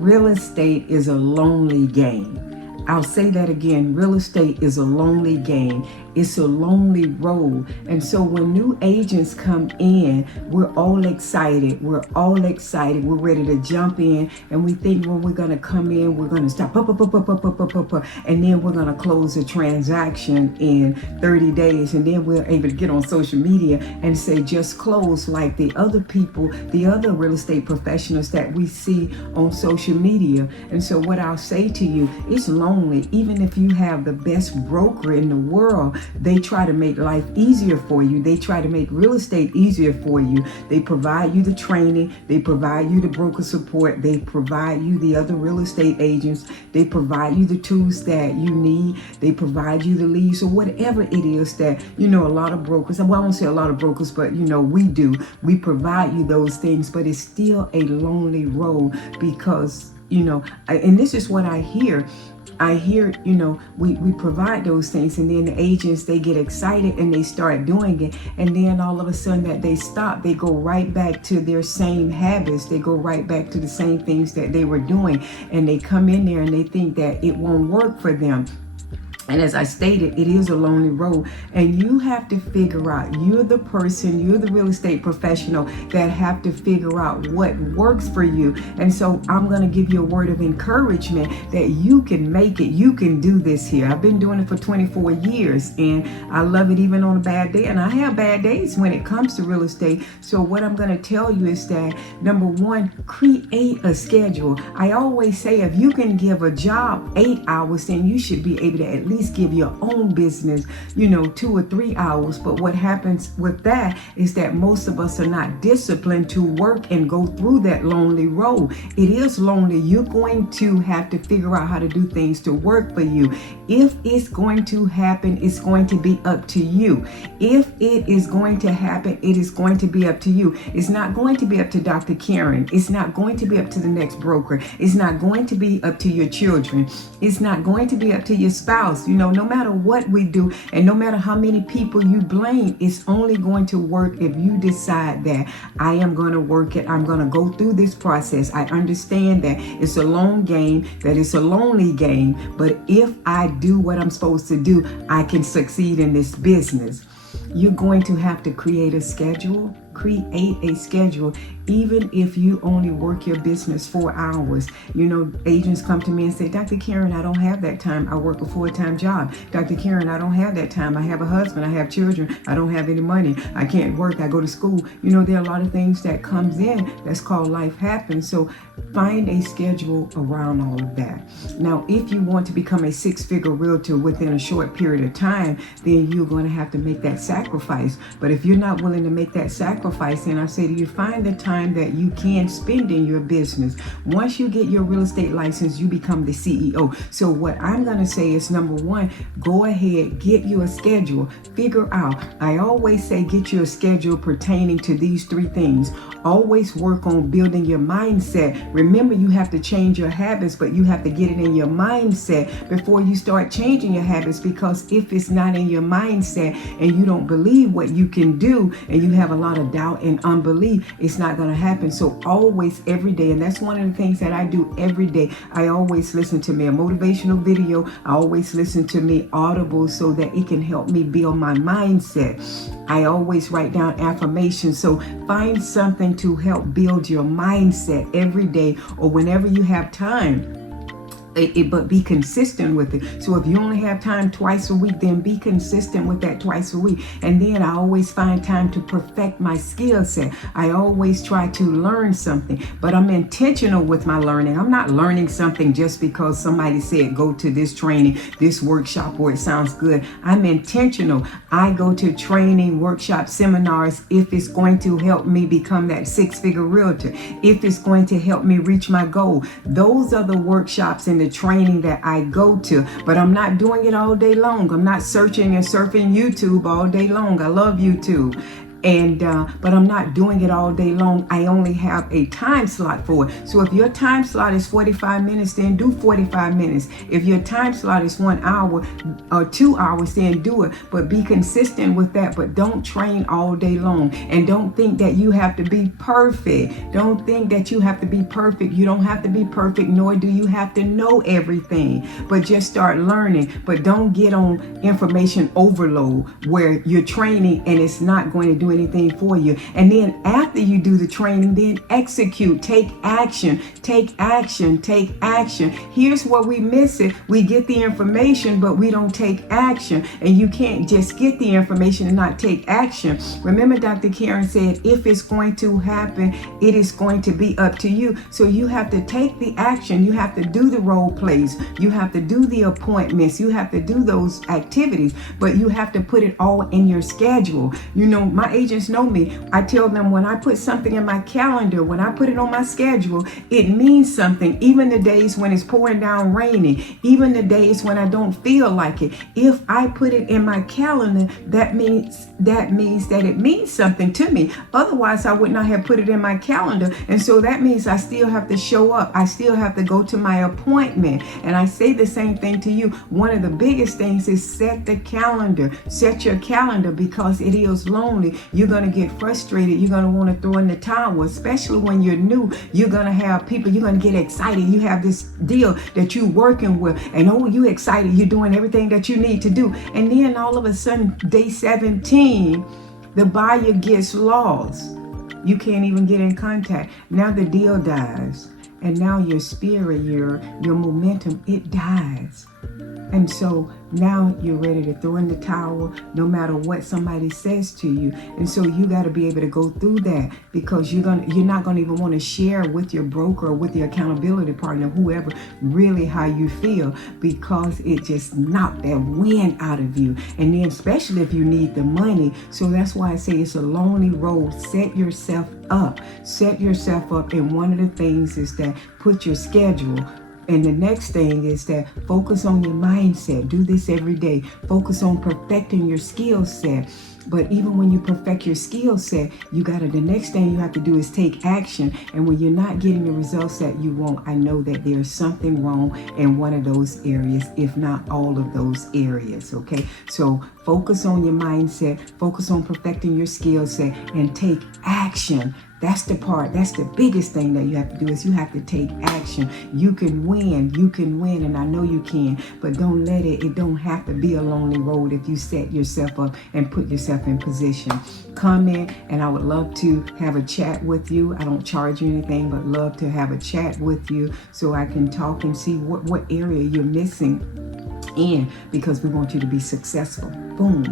real estate is a lonely game. I'll say that again. Real estate is a lonely game. It's a lonely road. And so when new agents come in, we're all excited. We're ready to jump in. And we think when we're going to come in, we're going to stop. And then we're going to close a transaction in 30 days. And then we're able to get on social media and say just close, like the other people, the other real estate professionals that we see on social media. And so what I'll say to you, it's lonely. Even if you have the best broker in the world, they try to make life easier for you. They try to make real estate easier for you. They provide you the training. They provide you the broker support. They provide you the other real estate agents. They provide you the tools that you need. They provide you the leads or whatever it is that, a lot of brokers, well, I won't say a lot of brokers, but we do. We provide you those things, but it's still a lonely road because, and this is what I hear. We provide those things, and then the agents, they get excited and they start doing it. And then all of a sudden that they stop, they go right back to their same habits. They go right back to the same things that they were doing. And they come in there and they think that it won't work for them. And as I stated, it is a lonely road, and you have to figure out, you're the real estate professional that have to figure out what works for you. And so I'm going to give you a word of encouragement that you can make it. You can do this here. I've been doing it for 24 years and I love it even on a bad day. And I have bad days when it comes to real estate. So what I'm going to tell you is that, number one, create a schedule. I always say if you can give a job 8 hours, then you should be able to at least give your own business, 2 or 3 hours. But what happens with that is that most of us are not disciplined to work and go through that lonely road. It is lonely. You're going to have to figure out how to do things to work for you. If it's going to happen, it's going to be up to you. If it is going to happen, it is going to be up to you. It's not going to be up to Dr. Karen. It's not going to be up to the next broker. It's not going to be up to your children. It's not going to be up to your spouse. No matter what we do and no matter how many people you blame, it's only going to work if you decide that I am going to work it. I'm going to go through this process. I understand that it's a long game, that it's a lonely game, but if I do what I'm supposed to do, I can succeed in this business. You're going to have to create a schedule. Create a schedule, even if you only work your business 4 hours. Agents come to me and say, Dr. Karen, I don't have that time. I work a full-time job. Dr. Karen, I don't have that time. I have a husband. I have children. I don't have any money. I can't work. I go to school. There are a lot of things that comes in that's called life happens. So find a schedule around all of that. Now, if you want to become a six-figure realtor within a short period of time, then you're going to have to make that sacrifice. But if you're not willing to make that sacrifice, and I say to you, find the time that you can spend in your business. Once you get your real estate license, you become the CEO. So what I'm going to say is, number one, go ahead, get you a schedule, figure out. I always say, get you a schedule pertaining to these three things. Always work on building your mindset. Remember, you have to change your habits, but you have to get it in your mindset before you start changing your habits, because if it's not in your mindset and you don't believe what you can do and you have a lot of doubt and unbelief, it's not going to happen. So always, every day, and that's one of the things that I do every day, I always listen to me a motivational video. I always listen to me Audible so that it can help me build my mindset. I always write down affirmations. So find something to help build your mindset every day or whenever you have time. But be consistent with it. So if you only have time twice a week, then be consistent with that twice a week. And then I always find time to perfect my skill set. I always try to learn something, but I'm intentional with my learning. I'm not learning something just because somebody said go to this training, this workshop, or it sounds good. I'm intentional. I go to training, workshops, seminars if it's going to help me become that six-figure realtor, if it's going to help me reach my goal. Those are the workshops and the training that I go to, but I'm not doing it all day long. I'm not searching and surfing YouTube all day long. I love YouTube. and but I'm not doing it all day long. I only have a time slot for it. So if your time slot is 45 minutes, then do 45 minutes. If your time slot is 1 hour or 2 hours, then do it. But be consistent with that. But don't train all day long. And don't think that you have to be perfect. Don't think that you have to be perfect. You don't have to be perfect, nor do you have to know everything. But just start learning. But don't get on information overload where you're training and it's not going to do anything for you. And then after you do the training, then execute, take action, take action, take action. Here's where we miss it. We get the information, but we don't take action. And you can't just get the information and not take action. Remember, Dr. Karen said, if it's going to happen, it is going to be up to you. So you have to take the action. You have to do the role plays. You have to do the appointments. You have to do those activities, but you have to put it all in your schedule. You know, my agents know me. I tell them when I put something in my calendar, when I put it on my schedule, it means something. Even the days when it's pouring down raining, even the days when I don't feel like it. If I put it in my calendar, that means that it means something to me. Otherwise, I would not have put it in my calendar. And so that means I still have to show up. I still have to go to my appointment. And I say the same thing to you. One of the biggest things is set the calendar. Set your calendar, because it is lonely. You're going to get frustrated. You're going to want to throw in the towel, especially when you're new. You're going to have people, you're going to get excited. You have this deal that you're working with, and oh, you're excited. You're doing everything that you need to do. And then all of a sudden, day 17, the buyer gets lost. You can't even get in contact. Now the deal dies. And now your spirit, your momentum, it dies. And so now you're ready to throw in the towel no matter what somebody says to you. And so you got to be able to go through that, because you're not going to even want to share with your broker or with your accountability partner, whoever, really how you feel, because it just knocked that wind out of you. And then especially if you need the money. So that's why I say it's a lonely road. Set yourself up. Set yourself up. And one of the things is that put your schedule. And the next thing is that focus on your mindset. Do this every day. Focus on perfecting your skill set. But even when you perfect your skill set, the next thing you have to do is take action. And when you're not getting the results that you want, I know that there's something wrong in one of those areas, if not all of those areas. Okay. So focus on your mindset, focus on perfecting your skill set, and take action. That's the biggest thing that you have to do, is you have to take action. You can win, and I know you can, but don't let it don't have to be a lonely road if you set yourself up and put yourself in position. Come in, and I would love to have a chat with you. I don't charge you anything, but love to have a chat with you so I can talk and see what area you're missing in, because we want you to be successful. Boom.